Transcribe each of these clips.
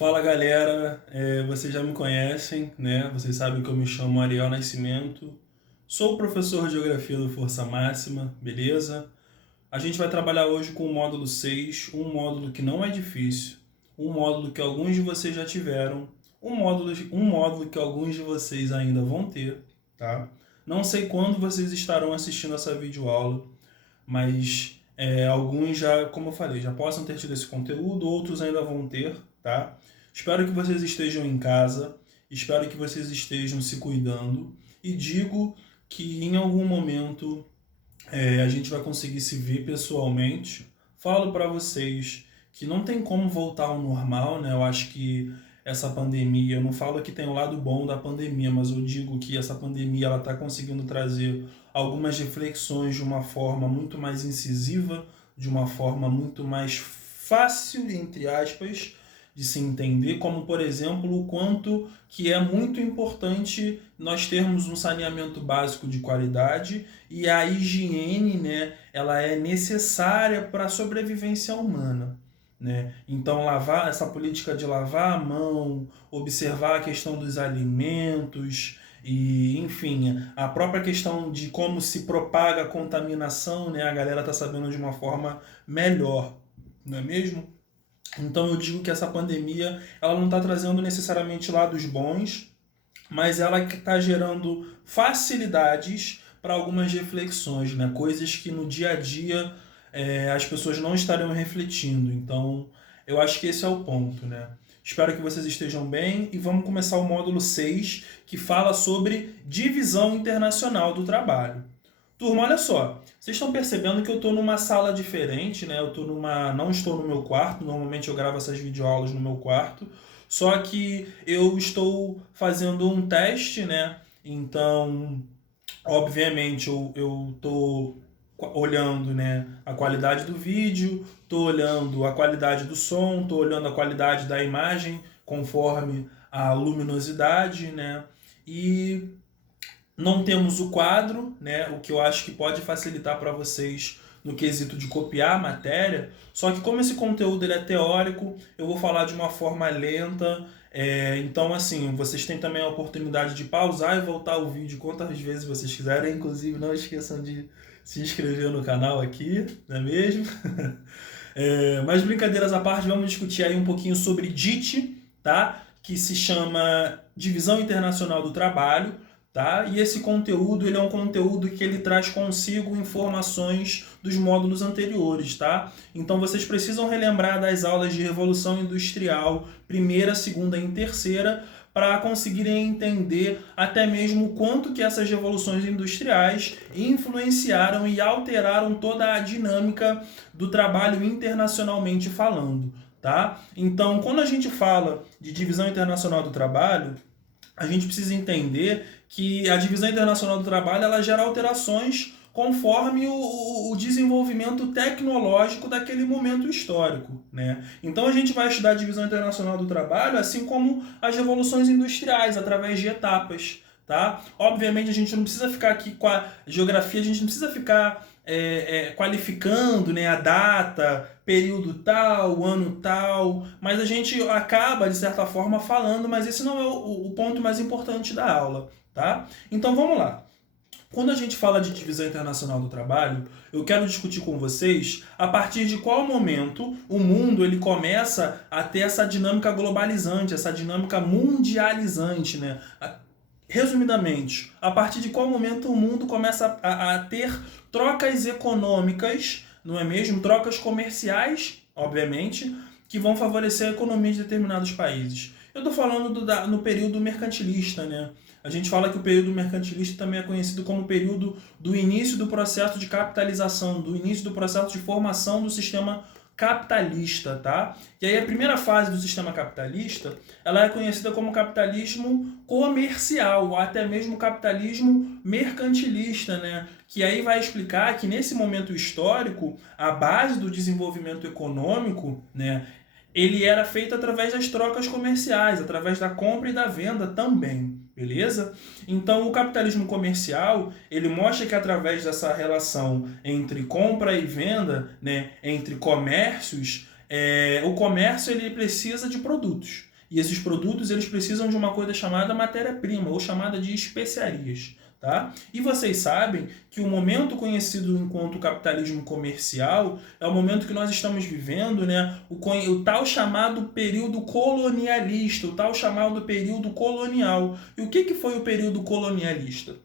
Fala galera, vocês já me conhecem, né? Vocês sabem que eu me chamo Ariel Nascimento, sou professor de Geografia do Força Máxima, beleza? A gente vai trabalhar hoje com o módulo 6, um módulo que não é difícil, um módulo que alguns de vocês já tiveram, um módulo que alguns de vocês ainda vão ter, tá? Não sei quando vocês estarão assistindo essa videoaula, mas alguns já, como eu falei, já possam ter tido esse conteúdo, outros ainda vão ter, tá? Espero que vocês estejam em casa, espero que vocês estejam se cuidando e digo que em algum momento a gente vai conseguir se ver pessoalmente. Falo para vocês que não tem como voltar ao normal, né? Eu acho que essa pandemia, eu não falo que tem o lado bom da pandemia, mas eu digo que essa pandemia ela está conseguindo trazer algumas reflexões de uma forma muito mais incisiva, de uma forma muito mais fácil, entre aspas, de se entender, como por exemplo o quanto que é muito importante nós termos um saneamento básico de qualidade e a higiene, né, ela é necessária para a sobrevivência humana. Né? Então, lavar essa política de lavar a mão, observar a questão dos alimentos e, enfim, a própria questão de como se propaga a contaminação, né? A galera está sabendo de uma forma melhor, não é mesmo? Então eu digo que essa pandemia ela não está trazendo necessariamente lados bons, mas ela está gerando facilidades para algumas reflexões, né? Coisas que no dia a dia as pessoas não estariam refletindo. Então eu acho que esse é o ponto, né? Espero que vocês estejam bem e vamos começar o módulo 6 que fala sobre divisão internacional do trabalho. Turma, olha só, vocês estão percebendo que eu estou numa sala diferente, né? Não estou no meu quarto, normalmente eu gravo essas videoaulas no meu quarto, só que eu estou fazendo um teste, né? Então, obviamente, eu estou olhando, né, a qualidade do vídeo, estou olhando a qualidade do som, estou olhando a qualidade da imagem conforme a luminosidade, né? E não temos o quadro, né, o que eu acho que pode facilitar para vocês no quesito de copiar a matéria. Só que como esse conteúdo ele é teórico, eu vou falar de uma forma lenta. Então, assim, vocês têm também a oportunidade de pausar e voltar o vídeo quantas vezes vocês quiserem. Inclusive, não esqueçam de se inscrever no canal aqui, não é mesmo? Mas brincadeiras à parte, vamos discutir aí um pouquinho sobre DIT, tá? Que se chama Divisão Internacional do Trabalho, tá? E esse conteúdo, ele é um conteúdo que ele traz consigo informações dos módulos anteriores, tá? Então vocês precisam relembrar das aulas de Revolução Industrial, primeira, segunda e terceira, para conseguirem entender até mesmo o quanto que essas revoluções industriais influenciaram e alteraram toda a dinâmica do trabalho internacionalmente falando, tá? Então, quando a gente fala de divisão internacional do trabalho, a gente precisa entender que a divisão internacional do trabalho ela gera alterações conforme o desenvolvimento tecnológico daquele momento histórico. Né? Então a gente vai estudar a divisão internacional do trabalho assim como as revoluções industriais, através de etapas. Tá? Obviamente a gente não precisa ficar aqui com a geografia, a gente não precisa ficar qualificando, né, a data, período tal, ano tal, mas a gente acaba, de certa forma, falando, mas esse não é o ponto mais importante da aula. Tá? Então vamos lá. Quando a gente fala de divisão internacional do trabalho, eu quero discutir com vocês a partir de qual momento o mundo ele começa a ter essa dinâmica globalizante, essa dinâmica mundializante, né? Resumidamente, a partir de qual momento o mundo começa a ter trocas econômicas, não é mesmo? Trocas comerciais, obviamente, que vão favorecer a economia de determinados países. Eu estou falando no período mercantilista, né? A gente fala que o período mercantilista também é conhecido como o período do início do processo de capitalização, do início do processo de formação do sistema capitalista, tá? E aí a primeira fase do sistema capitalista, ela é conhecida como capitalismo comercial, ou até mesmo capitalismo mercantilista, né? Que aí vai explicar que nesse momento histórico, a base do desenvolvimento econômico, né, ele era feito através das trocas comerciais, através da compra e da venda também, beleza? Então o capitalismo comercial, ele mostra que através dessa relação entre compra e venda, né, entre comércios, o comércio ele precisa de produtos. E esses produtos eles precisam de uma coisa chamada matéria-prima, ou chamada de especiarias. Tá? E vocês sabem que o momento conhecido enquanto capitalismo comercial é o momento que nós estamos vivendo, né? O tal chamado período colonialista, o tal chamado período colonial. E o que foi o período colonialista?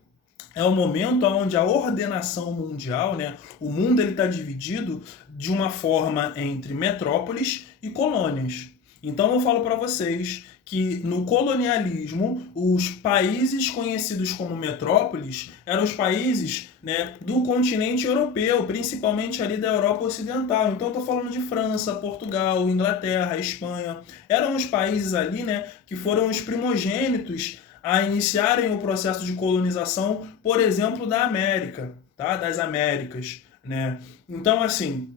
É o momento onde a ordenação mundial, né? O mundo está dividido de uma forma entre metrópoles e colônias. Então eu falo para vocês que no colonialismo, os países conhecidos como metrópoles eram os países, né, do continente europeu, principalmente ali da Europa Ocidental. Então eu estou falando de França, Portugal, Inglaterra, Espanha. Eram os países ali, né, que foram os primogênitos a iniciarem o processo de colonização, por exemplo, da América, tá? Das Américas, né? Então, assim,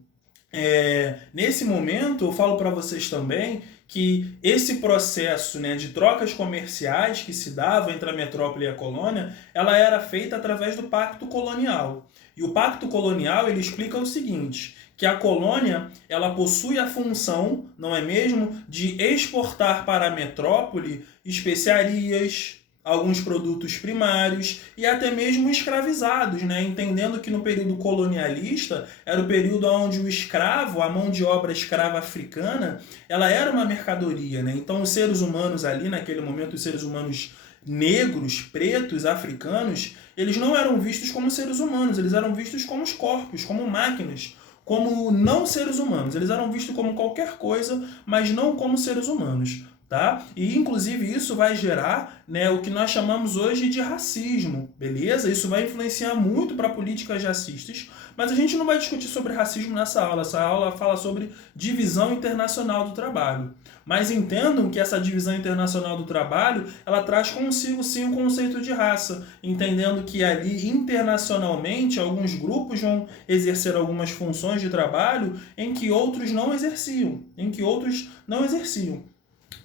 nesse momento eu falo para vocês também que esse processo, né, de trocas comerciais que se dava entre a metrópole e a colônia, ela era feita através do Pacto Colonial. E o Pacto Colonial ele explica o seguinte, que a colônia ela possui a função, não é mesmo, de exportar para a metrópole especiarias, alguns produtos primários e até mesmo escravizados, né? Entendendo que no período colonialista era o período onde o escravo, a mão de obra escrava africana, ela era uma mercadoria, né? Então os seres humanos ali, naquele momento, os seres humanos negros, pretos, africanos, eles não eram vistos como seres humanos, eles eram vistos como os corpos, como máquinas, como não seres humanos. Eles eram vistos como qualquer coisa, mas não como seres humanos. Tá? E inclusive isso vai gerar, né, o que nós chamamos hoje de racismo, beleza? Isso vai influenciar muito para políticas racistas, mas a gente não vai discutir sobre racismo nessa aula. Essa aula fala sobre divisão internacional do trabalho. Mas entendam que essa divisão internacional do trabalho, ela traz consigo sim o conceito de raça, entendendo que ali internacionalmente alguns grupos vão exercer algumas funções de trabalho em que outros não exerciam,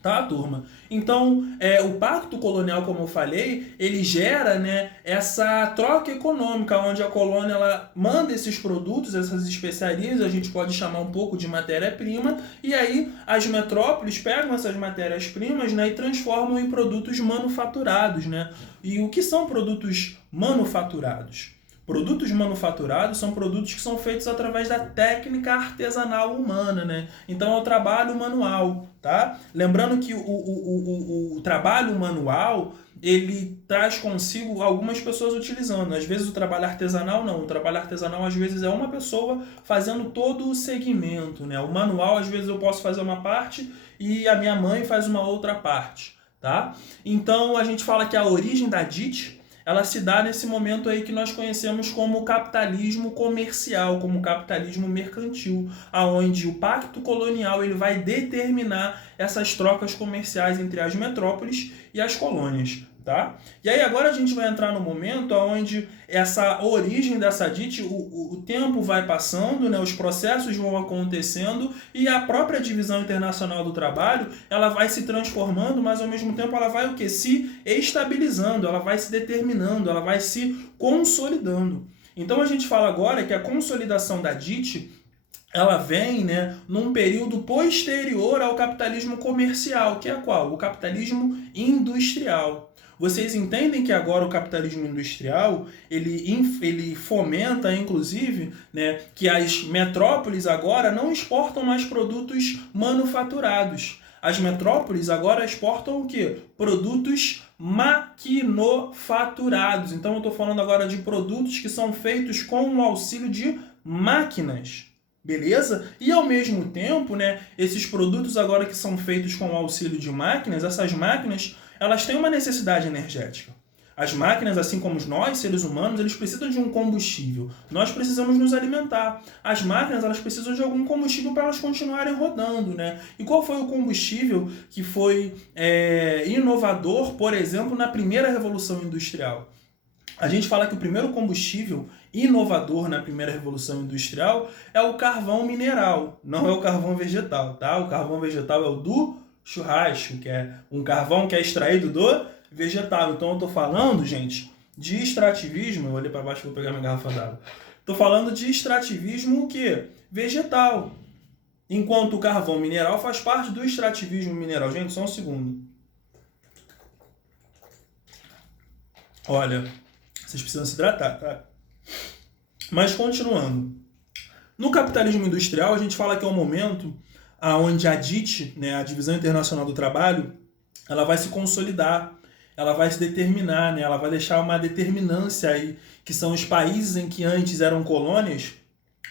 Tá, turma? Então, o Pacto Colonial, como eu falei, ele gera, né, essa troca econômica, onde a colônia ela manda esses produtos, essas especiarias, a gente pode chamar um pouco de matéria-prima, e aí as metrópoles pegam essas matérias-primas, né, e transformam em produtos manufaturados, né? E o que são produtos manufaturados? Produtos manufaturados são produtos que são feitos através da técnica artesanal humana, né? Então é o trabalho manual, tá? Lembrando que o trabalho manual, ele traz consigo algumas pessoas utilizando. Às vezes o trabalho artesanal não. O trabalho artesanal às vezes é uma pessoa fazendo todo o segmento, né? O manual às vezes eu posso fazer uma parte e a minha mãe faz uma outra parte, tá? Então a gente fala que a origem da DIT ela se dá nesse momento aí que nós conhecemos como capitalismo comercial, como capitalismo mercantil, aonde o pacto colonial ele vai determinar essas trocas comerciais entre as metrópoles e as colônias. Tá? E aí agora a gente vai entrar no momento onde essa origem dessa DIT, o tempo vai passando, né, os processos vão acontecendo e a própria divisão internacional do trabalho ela vai se transformando, mas ao mesmo tempo ela vai o quê? Se estabilizando, ela vai se determinando, ela vai se consolidando. Então a gente fala agora que a consolidação da DIT ela vem, né, num período posterior ao capitalismo comercial, que é qual? O capitalismo industrial. Vocês entendem que agora o capitalismo industrial, ele fomenta, inclusive, né, que as metrópoles agora não exportam mais produtos manufaturados. As metrópoles agora exportam o quê? Produtos maquinofaturados. Então eu estou falando agora de produtos que são feitos com o auxílio de máquinas. Beleza? E ao mesmo tempo, né, esses produtos agora que são feitos com o auxílio de máquinas, essas máquinas elas têm uma necessidade energética. As máquinas, assim como nós, seres humanos, eles precisam de um combustível. Nós precisamos nos alimentar. As máquinas, elas precisam de algum combustível para elas continuarem rodando, né? E qual foi o combustível que foi inovador, por exemplo, na primeira Revolução Industrial? A gente fala que o primeiro combustível inovador na primeira Revolução Industrial é o carvão mineral, não é o carvão vegetal, tá? O carvão vegetal é o do churrasco, que é um carvão que é extraído do vegetal. Então eu estou falando, gente, de extrativismo. Eu olhei para baixo, vou pegar minha garrafa d'água. Estou falando de extrativismo o quê? Vegetal. enquanto o carvão mineral faz parte do extrativismo mineral. Gente, só um segundo. Olha, vocês precisam se hidratar, tá? Mas continuando. No capitalismo industrial, a gente fala que é um momento onde a DIT, né, a Divisão Internacional do Trabalho, ela vai se consolidar, ela vai se determinar, né, ela vai deixar uma determinância aí, que são os países em que antes eram colônias.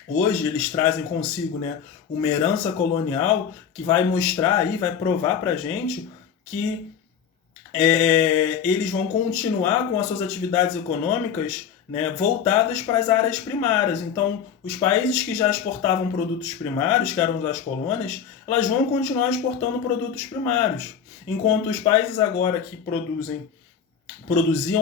Hoje eles trazem consigo, né, uma herança colonial que vai mostrar aí, vai provar pra gente que eles vão continuar com as suas atividades econômicas, né, voltadas para as áreas primárias. Então, os países que já exportavam produtos primários, que eram das colônias, elas vão continuar exportando produtos primários. Enquanto os países agora que produziam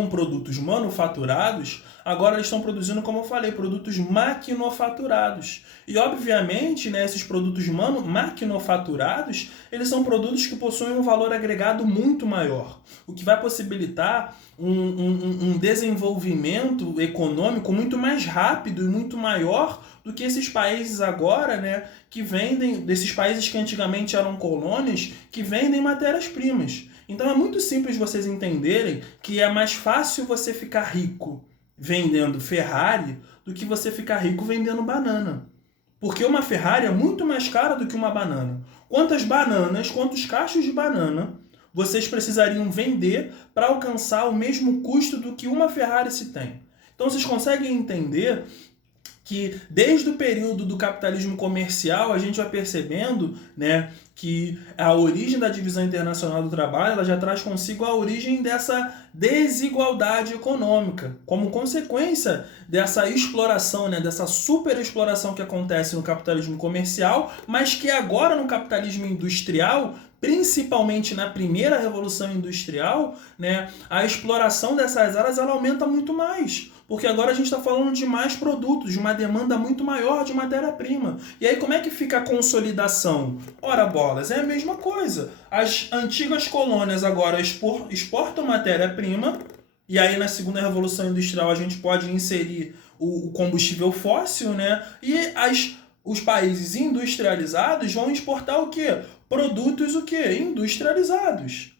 produtos manufaturados, agora eles estão produzindo, como eu falei, produtos maquinofaturados. E, obviamente, né, esses produtos maquinofaturados, eles são produtos que possuem um valor agregado muito maior, o que vai possibilitar um desenvolvimento econômico muito mais rápido e muito maior do que esses países agora, né, que vendem, desses países que antigamente eram colônias, que vendem matérias-primas. Então é muito simples vocês entenderem que é mais fácil você ficar rico vendendo Ferrari do que você ficar rico vendendo banana. Porque uma Ferrari é muito mais cara do que uma banana. Quantas bananas, quantos cachos de banana vocês precisariam vender para alcançar o mesmo custo do que uma Ferrari se tem? Então vocês conseguem entender que desde o período do capitalismo comercial a gente vai percebendo, né, que a origem da divisão internacional do trabalho ela já traz consigo a origem dessa desigualdade econômica, como consequência dessa exploração, né, dessa superexploração que acontece no capitalismo comercial, mas que agora no capitalismo industrial, principalmente na primeira revolução industrial, né, a exploração dessas áreas ela aumenta muito mais. Porque agora a gente está falando de mais produtos, de uma demanda muito maior de matéria-prima. E aí como é que fica a consolidação? Ora bolas, é a mesma coisa. As antigas colônias agora exportam matéria-prima, e aí na segunda revolução industrial a gente pode inserir o combustível fóssil, né? E os países industrializados vão exportar o quê? Produtos o quê? Industrializados.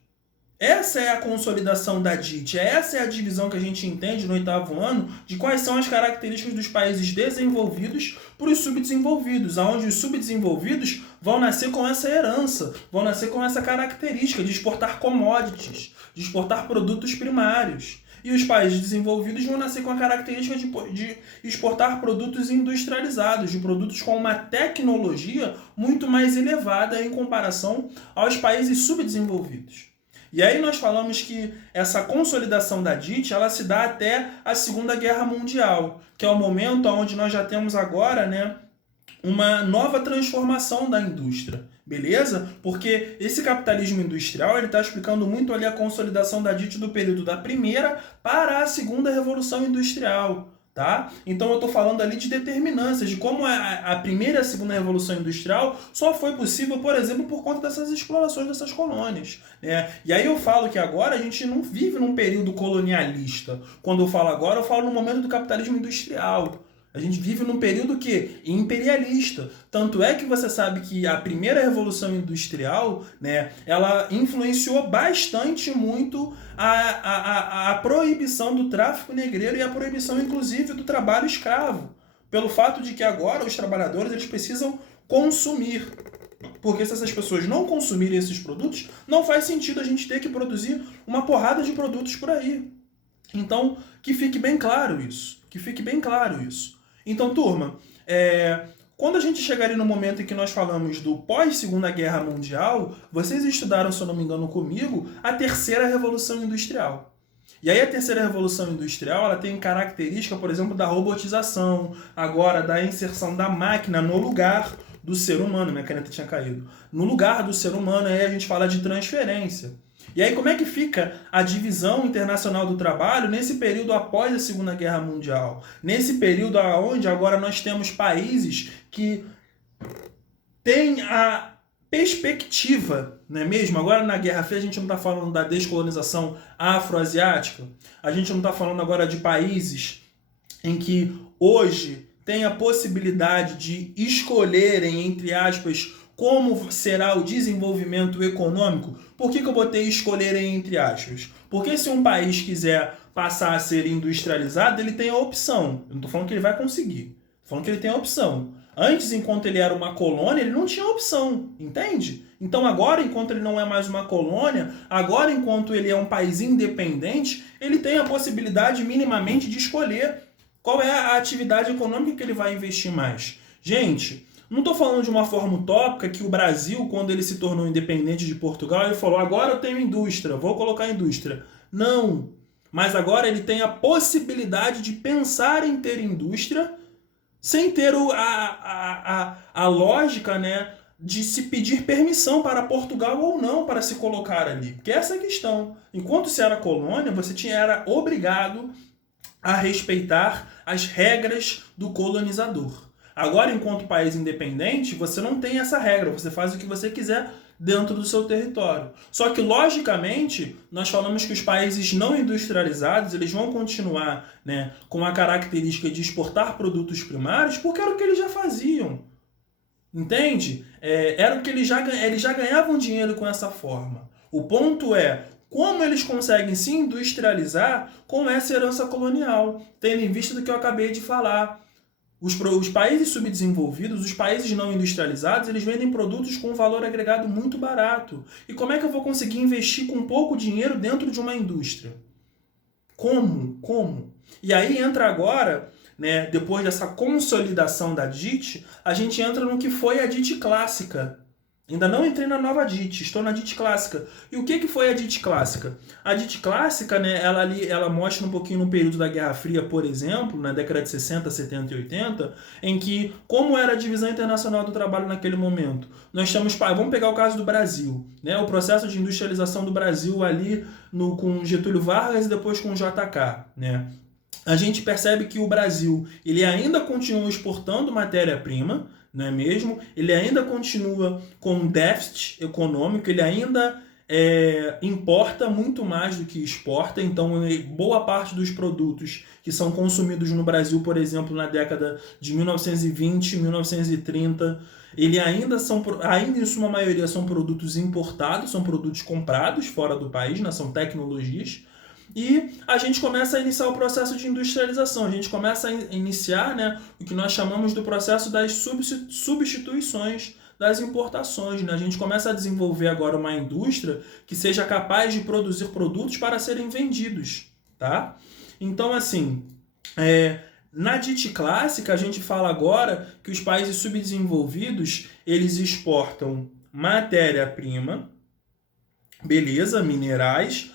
Essa é a consolidação da DIT, essa é a divisão que a gente entende no 8º ano de quais são as características dos países desenvolvidos para os subdesenvolvidos, onde os subdesenvolvidos vão nascer com essa herança, vão nascer com essa característica de exportar commodities, de exportar produtos primários. E os países desenvolvidos vão nascer com a característica de exportar produtos industrializados, de produtos com uma tecnologia muito mais elevada em comparação aos países subdesenvolvidos. E aí nós falamos que essa consolidação da DIT, ela se dá até a Segunda Guerra Mundial, que é o momento onde nós já temos agora, né, uma nova transformação da indústria, beleza? Porque esse capitalismo industrial ele está explicando muito ali a consolidação da DIT do período da primeira para a segunda revolução industrial. Tá? Então eu estou falando ali de determinâncias, de como a primeira e a segunda revolução industrial só foi possível, por exemplo, por conta dessas explorações dessas colônias, né? E aí eu falo que agora a gente não vive num período colonialista. Quando eu falo agora, eu falo no momento do capitalismo industrial. A gente vive num período que imperialista. Tanto é que você sabe que a primeira revolução industrial, né, ela influenciou bastante muito a proibição do tráfico negreiro e a proibição, inclusive, do trabalho escravo. Pelo fato de que agora os trabalhadores eles precisam consumir. Porque se essas pessoas não consumirem esses produtos, não faz sentido a gente ter que produzir uma porrada de produtos por aí. Então, que fique bem claro isso. Que fique bem claro isso. Então, turma, quando a gente chegar ali no momento em que nós falamos do pós-Segunda Guerra Mundial, vocês estudaram, se eu não me engano comigo, a terceira Revolução Industrial. E aí a terceira Revolução Industrial ela tem característica, por exemplo, da robotização, agora da inserção da máquina no lugar do ser humano. Minha caneta tinha caído. No lugar do ser humano, aí a gente fala de transferência. E aí como é que fica a divisão internacional do trabalho nesse período após a Segunda Guerra Mundial? Nesse período onde agora nós temos países que têm a perspectiva, não é mesmo? Agora na Guerra Fria a gente não está falando da descolonização afroasiática, a gente não está falando agora de países em que hoje têm a possibilidade de escolherem, entre aspas, como será o desenvolvimento econômico? Por que eu botei escolherem entre aspas? Porque se um país quiser passar a ser industrializado, ele tem a opção. Eu não estou falando que ele vai conseguir. Estou falando que ele tem a opção. Antes, enquanto ele era uma colônia, ele não tinha opção, entende? Então agora, enquanto ele não é mais uma colônia, agora, enquanto ele é um país independente, ele tem a possibilidade minimamente de escolher qual é a atividade econômica que ele vai investir mais. Gente, não estou falando de uma forma utópica que o Brasil, quando ele se tornou independente de Portugal, ele falou, agora eu tenho indústria, vou colocar indústria. Não, mas agora ele tem a possibilidade de pensar em ter indústria sem ter a lógica, né, de se pedir permissão para Portugal ou não para se colocar ali. Porque essa é a questão. Enquanto você era colônia, você era obrigado a respeitar as regras do colonizador. Agora, enquanto país independente, você não tem essa regra, você faz o que você quiser dentro do seu território. Só que, logicamente, nós falamos que os países não industrializados, eles vão continuar, né, com a característica de exportar produtos primários, porque era o que eles já faziam. Entende? Era o que eles já ganhavam dinheiro com essa forma. O ponto é, como eles conseguem se industrializar com essa herança colonial, tendo em vista do que eu acabei de falar. Os países subdesenvolvidos, os países não industrializados, eles vendem produtos com um valor agregado muito barato. E como é que eu vou conseguir investir com pouco dinheiro dentro de uma indústria? Como? E aí entra agora, né, depois dessa consolidação da DIT, a gente entra no que foi a DIT clássica. Ainda não entrei na nova DIT, estou na DIT clássica. E o que foi a DIT clássica? A DIT clássica, né, ela mostra um pouquinho no período da Guerra Fria, por exemplo, na década de 60, 70 e 80, em que, como era a divisão internacional do trabalho naquele momento? Nós temos, vamos pegar o caso do Brasil, né, o processo de industrialização do Brasil ali com Getúlio Vargas e depois com o JK, né? A gente percebe que o Brasil ele ainda continua exportando matéria-prima, não é mesmo? Ele ainda continua com um déficit econômico, ele ainda importa muito mais do que exporta, então boa parte dos produtos que são consumidos no Brasil, por exemplo, na década de 1920, 1930, ele ainda em sua maioria são produtos importados, são produtos comprados fora do país, né? São tecnologias. E a gente começa a iniciar o processo de industrialização, a gente começa a iniciar, né, o que nós chamamos do processo das substituições das importações. Né? A gente começa a desenvolver agora uma indústria que seja capaz de produzir produtos para serem vendidos. Tá? Então, assim, na DIT clássica, a gente fala agora que os países subdesenvolvidos eles exportam matéria-prima, beleza, minerais,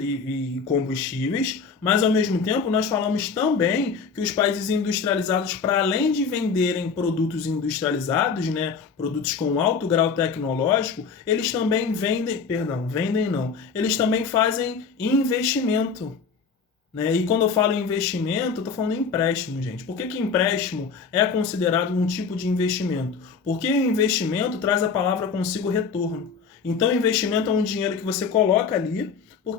e combustíveis, mas ao mesmo tempo nós falamos também que os países industrializados, para além de venderem produtos industrializados, né, produtos com alto grau tecnológico, eles também eles também fazem investimento. Né? E quando eu falo em investimento, eu estou falando em empréstimo, gente. Por que empréstimo é considerado um tipo de investimento? Porque o investimento traz a palavra consigo retorno. Então, investimento é um dinheiro que você coloca ali,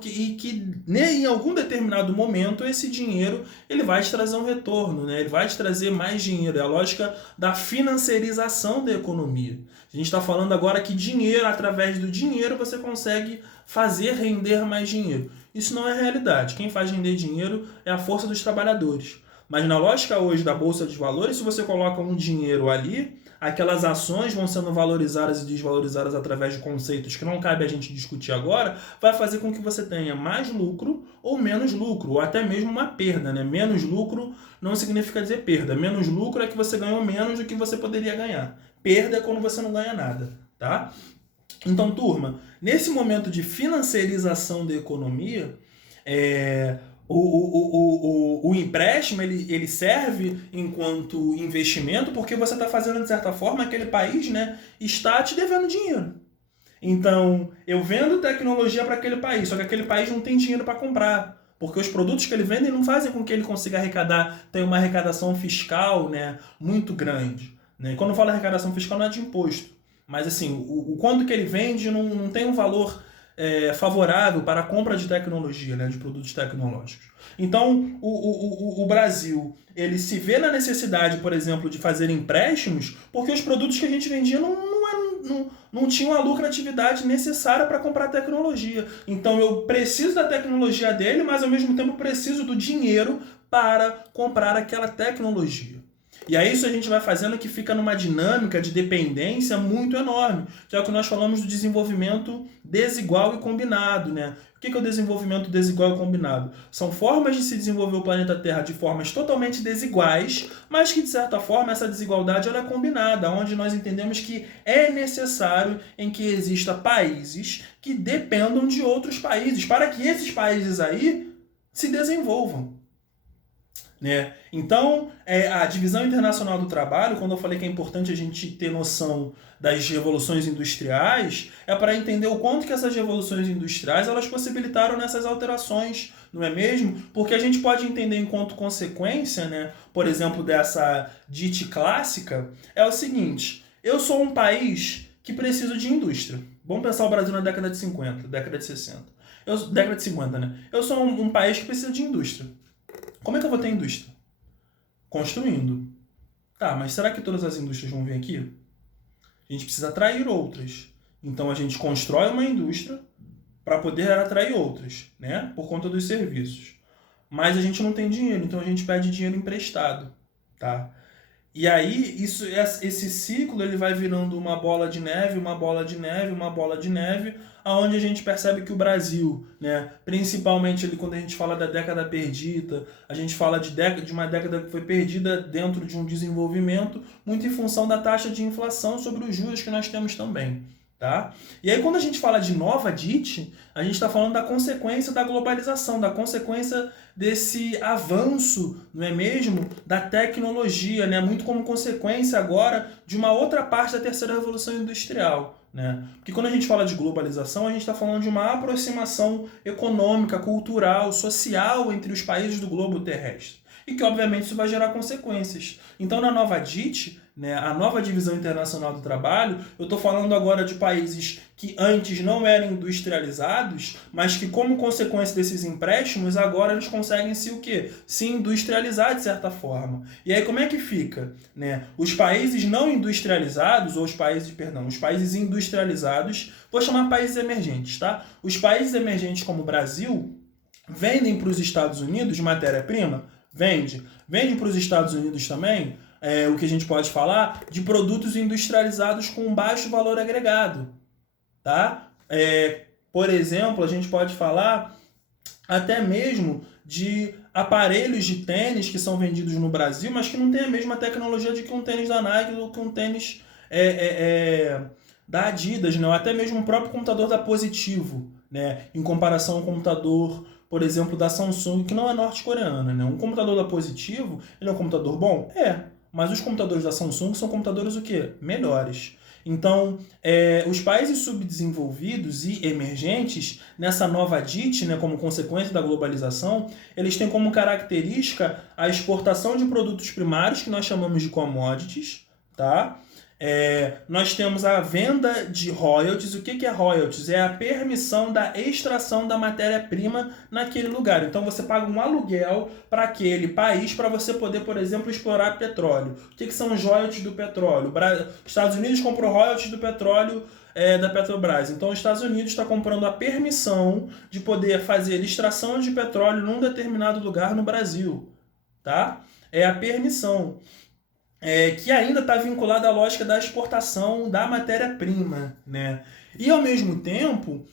e que em algum determinado momento esse dinheiro ele vai te trazer um retorno, né? Ele vai te trazer mais dinheiro. É a lógica da financiarização da economia. A gente está falando agora que dinheiro, através do dinheiro, você consegue fazer render mais dinheiro. Isso não é realidade. Quem faz render dinheiro é a força dos trabalhadores. Mas na lógica hoje da Bolsa de Valores, se você coloca um dinheiro ali, aquelas ações vão sendo valorizadas e desvalorizadas através de conceitos que não cabe a gente discutir agora, vai fazer com que você tenha mais lucro ou menos lucro, ou até mesmo uma perda. Né? Menos lucro não significa dizer perda. Menos lucro é que você ganhou menos do que você poderia ganhar. Perda é quando você não ganha nada. Tá? Então, turma, nesse momento de financiarização da economia, o empréstimo ele serve enquanto investimento porque você está fazendo, de certa forma, aquele país, né, está te devendo dinheiro. Então, eu vendo tecnologia para aquele país, só que aquele país não tem dinheiro para comprar, porque os produtos que ele vende não fazem com que ele consiga arrecadar, tem uma arrecadação fiscal, né, muito grande. Né? Quando eu falo arrecadação fiscal, não é de imposto, mas assim, o quanto que ele vende não tem um valor favorável para a compra de tecnologia, né, de produtos tecnológicos. Então, o Brasil, ele se vê na necessidade, por exemplo, de fazer empréstimos, porque os produtos que a gente vendia não tinham a lucratividade necessária para comprar tecnologia. Então, eu preciso da tecnologia dele, mas ao mesmo tempo preciso do dinheiro para comprar aquela tecnologia. E aí isso a gente vai fazendo que fica numa dinâmica de dependência muito enorme, que é o que nós falamos do desenvolvimento desigual e combinado, né? O que é o desenvolvimento desigual e combinado? São formas de se desenvolver o planeta Terra de formas totalmente desiguais, mas que, de certa forma, essa desigualdade ela é combinada, onde nós entendemos que é necessário em que exista países que dependam de outros países, para que esses países aí se desenvolvam. Né? Então, a divisão internacional do trabalho, quando eu falei que é importante a gente ter noção das revoluções industriais, é para entender o quanto que essas revoluções industriais elas possibilitaram nessas alterações, não é mesmo? Porque a gente pode entender enquanto consequência, né, por exemplo, dessa DIT clássica, é o seguinte: eu sou um país que precisa de indústria. Vamos pensar o Brasil na década de 50, década de 60. Década de 50, né? Eu sou um país que precisa de indústria. Como é que eu vou ter indústria? Construindo. Tá, mas será que todas as indústrias vão vir aqui? A gente precisa atrair outras. Então a gente constrói uma indústria para poder atrair outras, né? Por conta dos serviços. Mas a gente não tem dinheiro, então a gente pede dinheiro emprestado, tá? E aí esse ciclo ele vai virando uma bola de neve, uma bola de neve, uma bola de neve, aonde a gente percebe que o Brasil, né, principalmente ali quando a gente fala da década perdida, a gente fala de uma década que foi perdida dentro de um desenvolvimento, muito em função da taxa de inflação sobre os juros que nós temos também. Tá? E aí quando a gente fala de nova DIT, a gente está falando da consequência da globalização, da consequência desse avanço, não é mesmo, da tecnologia, né? Muito como consequência agora de uma outra parte da terceira revolução industrial. Né? Porque quando a gente fala de globalização, a gente está falando de uma aproximação econômica, cultural, social entre os países do globo terrestre. E que, obviamente, isso vai gerar consequências. Então, na nova DIT, né, a nova divisão internacional do trabalho, eu estou falando agora de países que antes não eram industrializados, mas que, como consequência desses empréstimos, agora eles conseguem se o quê? Se industrializar de certa forma. E aí, como é que fica? Né? Os países não industrializados, ou os países industrializados, vou chamar países emergentes, tá? Os países emergentes como o Brasil vendem para os Estados Unidos matéria-prima? Vende para os Estados Unidos também, o que a gente pode falar de produtos industrializados com baixo valor agregado. Tá? Por exemplo, a gente pode falar até mesmo de aparelhos de tênis que são vendidos no Brasil, mas que não tem a mesma tecnologia de que um tênis da Nike ou que um tênis da Adidas, não? Até mesmo o próprio computador da Positivo, né? Em comparação ao computador, por exemplo, da Samsung, que não é norte-coreana, né? Um computador da Positivo, ele é um computador bom? Mas os computadores da Samsung são computadores o quê? Melhores. Então, os países subdesenvolvidos e emergentes, nessa nova DIT, né, como consequência da globalização, eles têm como característica a exportação de produtos primários, que nós chamamos de commodities, tá? Nós temos a venda de royalties. O que é royalties? É a permissão da extração da matéria-prima naquele lugar. Então você paga um aluguel para aquele país para você poder, por exemplo, explorar petróleo. O que são os royalties do petróleo? Os Estados Unidos comprou royalties do petróleo da Petrobras. Então os Estados Unidos está comprando a permissão de poder fazer extração de petróleo num determinado lugar no Brasil. Tá? É a permissão. Que ainda está vinculada à lógica da exportação da matéria-prima, né? E, ao mesmo tempo,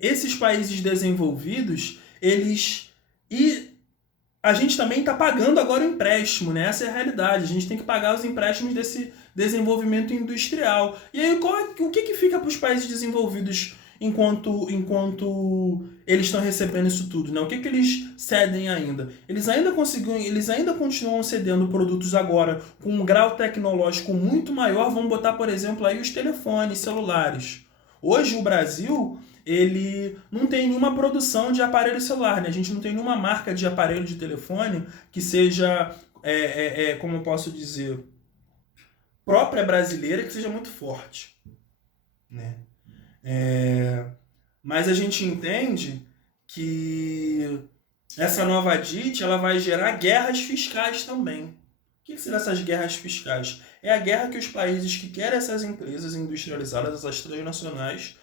esses países desenvolvidos, a gente também está pagando agora o empréstimo, né? Essa é a realidade. A gente tem que pagar os empréstimos desse desenvolvimento industrial. E aí, o que fica para os países desenvolvidos enquanto eles estão recebendo isso tudo, né? O que eles cedem ainda? Eles ainda continuam cedendo produtos agora com um grau tecnológico muito maior. Vamos botar, por exemplo, aí os telefones celulares. Hoje o Brasil, ele não tem nenhuma produção de aparelho celular, né? A gente não tem nenhuma marca de aparelho de telefone que seja, como eu posso dizer, própria brasileira, que seja muito forte, né? Mas a gente entende que essa nova DIT ela vai gerar guerras fiscais também. O que serão essas guerras fiscais? É a guerra que os países que querem essas empresas industrializadas, essas transnacionais,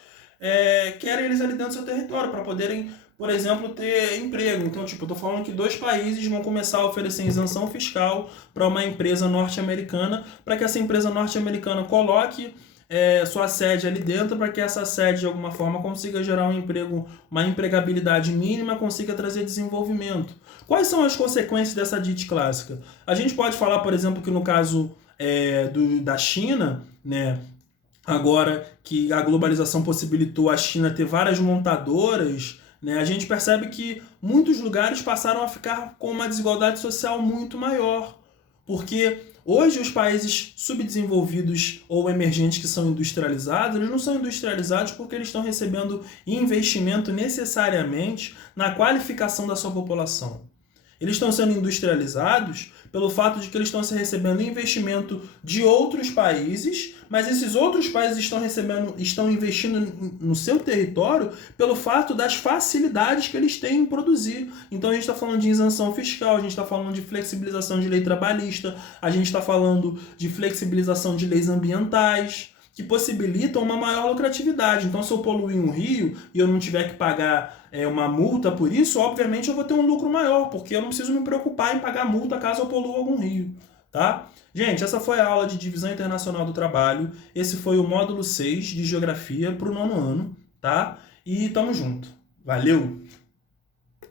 querem eles ali dentro do seu território para poderem, por exemplo, ter emprego. Então, tipo, eu tô falando que dois países vão começar a oferecer isenção fiscal para uma empresa norte-americana, para que essa empresa norte-americana coloque sua sede ali dentro, para que essa sede de alguma forma consiga gerar um emprego, uma empregabilidade mínima, consiga trazer desenvolvimento. Quais são as consequências dessa DIT clássica? A gente pode falar, por exemplo, que no caso da China, né, agora que a globalização possibilitou a China ter várias montadoras, né, a gente percebe que muitos lugares passaram a ficar com uma desigualdade social muito maior, porque hoje os países subdesenvolvidos ou emergentes que são industrializados, eles não são industrializados porque eles estão recebendo investimento necessariamente na qualificação da sua população. Eles estão sendo industrializados pelo fato de que eles estão recebendo investimento de outros países, mas esses outros países estão investindo no seu território pelo fato das facilidades que eles têm em produzir. Então a gente está falando de isenção fiscal, a gente está falando de flexibilização de lei trabalhista, a gente está falando de flexibilização de leis ambientais, que possibilitam uma maior lucratividade. Então, se eu poluir um rio e eu não tiver que pagar uma multa por isso, obviamente eu vou ter um lucro maior, porque eu não preciso me preocupar em pagar multa caso eu polua algum rio, tá? Gente, essa foi a aula de Divisão Internacional do Trabalho. Esse foi o módulo 6 de Geografia para o 9º ano, tá? E tamo junto. Valeu!